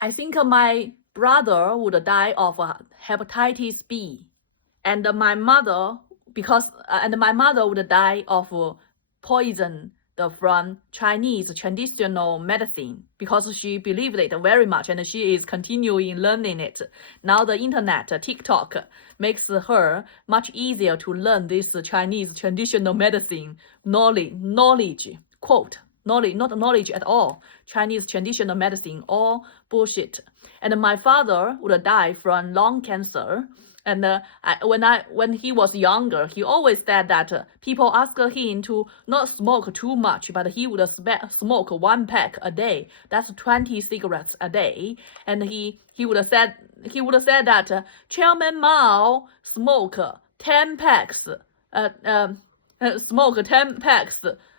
I think my brother would die of hepatitis B, and my mother would die of poison from Chinese traditional medicine because she believed it very much and she is continuing learning it. Now the internet, TikTok, makes her much easier to learn this Chinese traditional medicine knowledge. Quote, knowledge, not knowledge at all. Chinese traditional medicine, all bullshit. And my father would die from lung cancer. And when he was younger, he always said that people asked him to not smoke too much, but he would smoke 1 pack a day. That's 20 cigarettes a day. And he would have said that Chairman Mao smoke 10 packs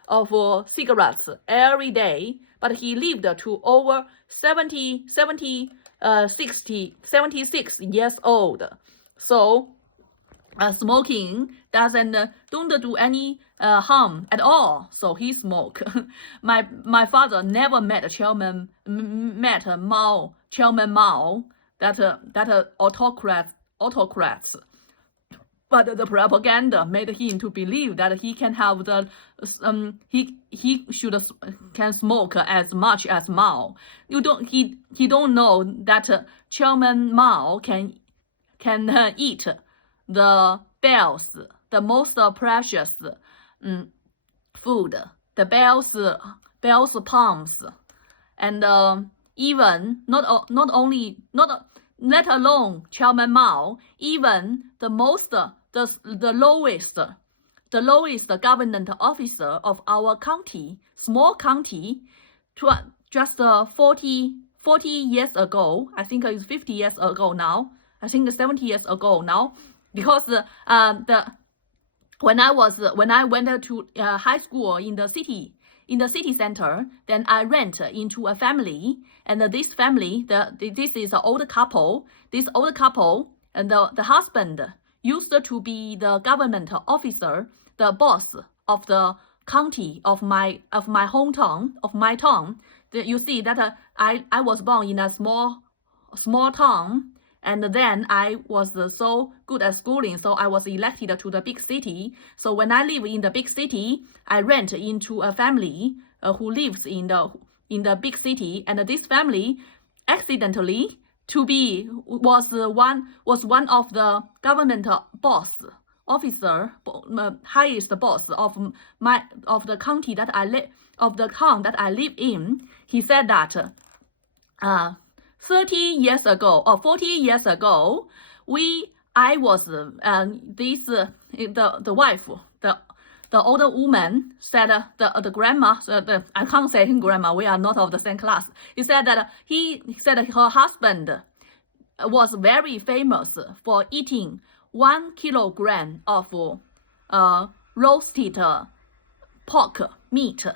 of cigarettes every day, but he lived to over 76 years old. So smoking don't do any harm at all. So he smoked. my father never met Chairman Mao, that autocrats. But the propaganda made him to believe that he can have the can smoke as much as Mao. He don't know that Chairman Mao can eat the bells, the most precious food, the bells palms, and even not let alone Chairman Mao, even the lowest government officer of our county, small county, just 40 years ago, I think it's 50 years ago now. I think 70 years ago now, because when I went to high school in the city center, then I rent into a family, and this family, this is an old couple. This old couple and the husband used to be the government officer, the boss of the county of my hometown, of my town. You see that I was born in a small town. And then I was so good at schooling, so I was elected to the big city. So when I live in the big city, I rent into a family who lives in the big city, and this family accidentally was one of the government highest boss of the county that town that I live in. He said that 30 years ago or 40 years ago, I was the wife, the older woman said the grandma, I can't say grandma, we are not of the same class. He said that her husband was very famous for eating 1 kilogram of roasted pork meat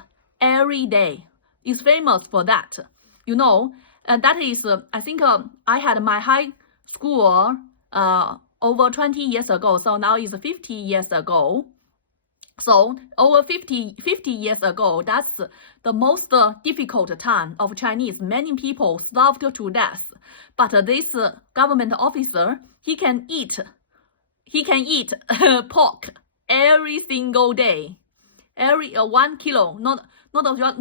every day. Is famous for that, you know. That is, I think I had my high school over 20 years ago, so now it's 50 years ago. So over 50 years ago, that's the most difficult time of Chinese. Many people starved to death, but this government officer, he can eat pork every single day, every 1 kilo, not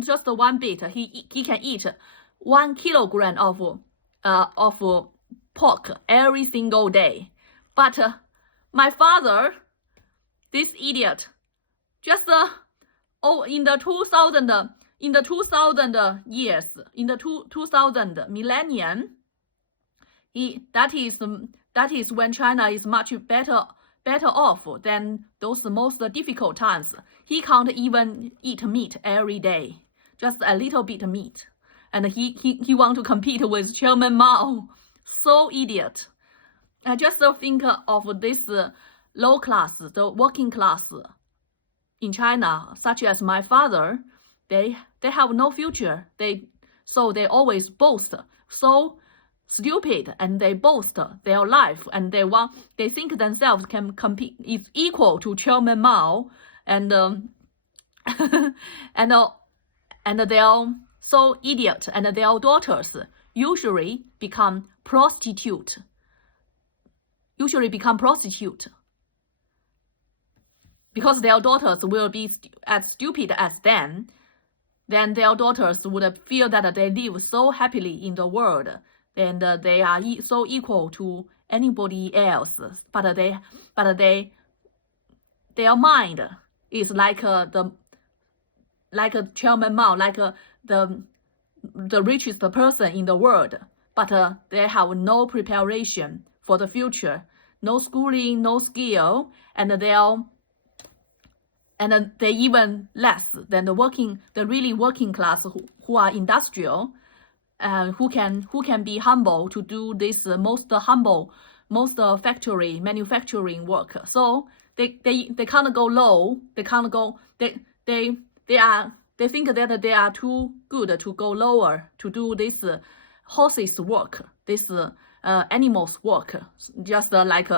just one bit. He can eat 1 kilogram of pork every single day. But my father, this idiot, just in the 2000 years, in the 2000 millennium, that is when China is much better off than those most difficult times. He can't even eat meat every day, just a little bit meat. And he want to compete with Chairman Mao. So idiot. I just think of this low class, the working class in China, such as my father. They have no future. So they always boast, so stupid, and they boast their life, and they think themselves can compete, is equal to Chairman Mao, and and their so idiot, and their daughters usually become prostitute. Because their daughters will be as stupid as them, then their daughters would feel that they live so happily in the world, and they are so equal to anybody else. But their mind is like Chairman Mao, like the richest person in the world. But they have no preparation for the future, no schooling, no skill, and they even less than the really working class who are industrial, who can be humble to do this most factory manufacturing work. So they can't go low. They can't go. They think that they are too good to go lower to do this horses work, this animals work, just like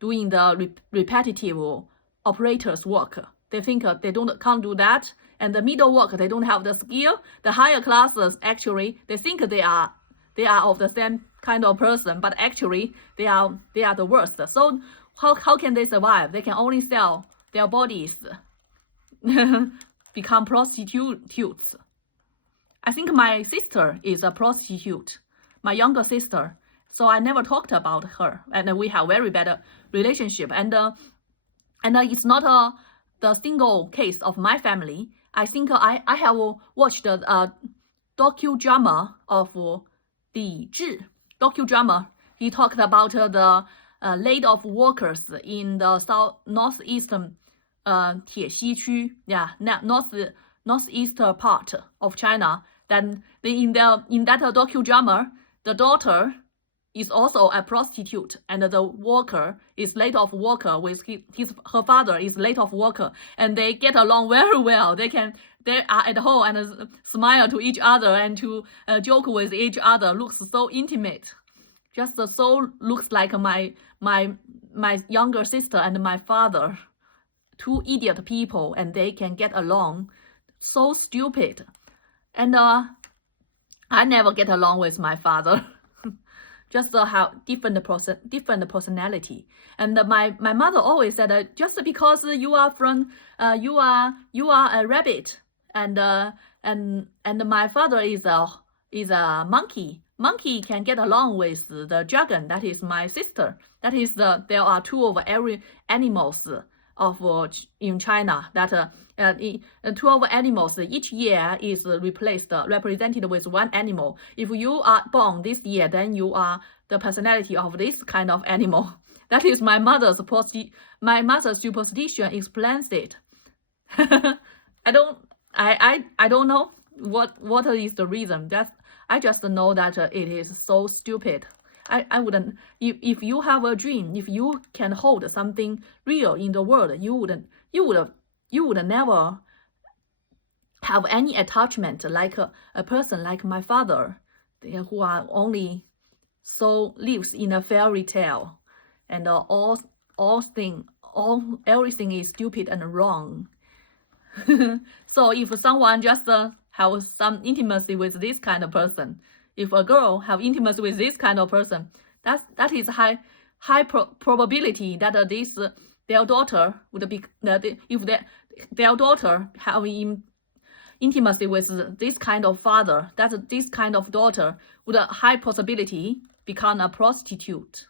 doing the repetitive operators work. They think they can't do that, and the middle work they don't have the skill. The higher classes actually they think they are of the same kind of person, but actually they are the worst. So how can they survive? They can only sell their bodies, become prostitutes. I think my sister is a prostitute, my younger sister. So I never talked about her, and we have very bad relationship. And it's not the single case of my family. I think I have watched a docudrama of Li Zhi. Docudrama. He talked about the laid off workers in the northeastern 铁西区, northeast part of China. Then in that docudrama, the daughter is also a prostitute, and the worker is laid off worker with her father is laid off worker, and they get along very well. They are at home and smile to each other and to joke with each other. Looks so intimate, just so looks like my younger sister and my father, two idiot people, and they can get along. So stupid, and I never get along with my father. Just have different personality, and my mother always said just because you are a rabbit, and my father is a monkey. Monkey can get along with the dragon. That is my sister. That is there are two of every animals in China. That 12 animals each year is represented with one animal. If you are born this year, then you are the personality of this kind of animal. That is my mother's superstition explains it. I don't know what is the reason. I just know that it is so stupid. I wouldn't, if you have a dream, if you can hold something real in the world, you would never have any attachment like a person like my father, who are only so lives in a fairy tale, and everything is stupid and wrong. So if someone just have some intimacy with this kind of person, if a girl have intimacy with this kind of person, that is high probability that their daughter would be if their daughter have intimacy with this kind of father, that this kind of daughter would high possibility become a prostitute.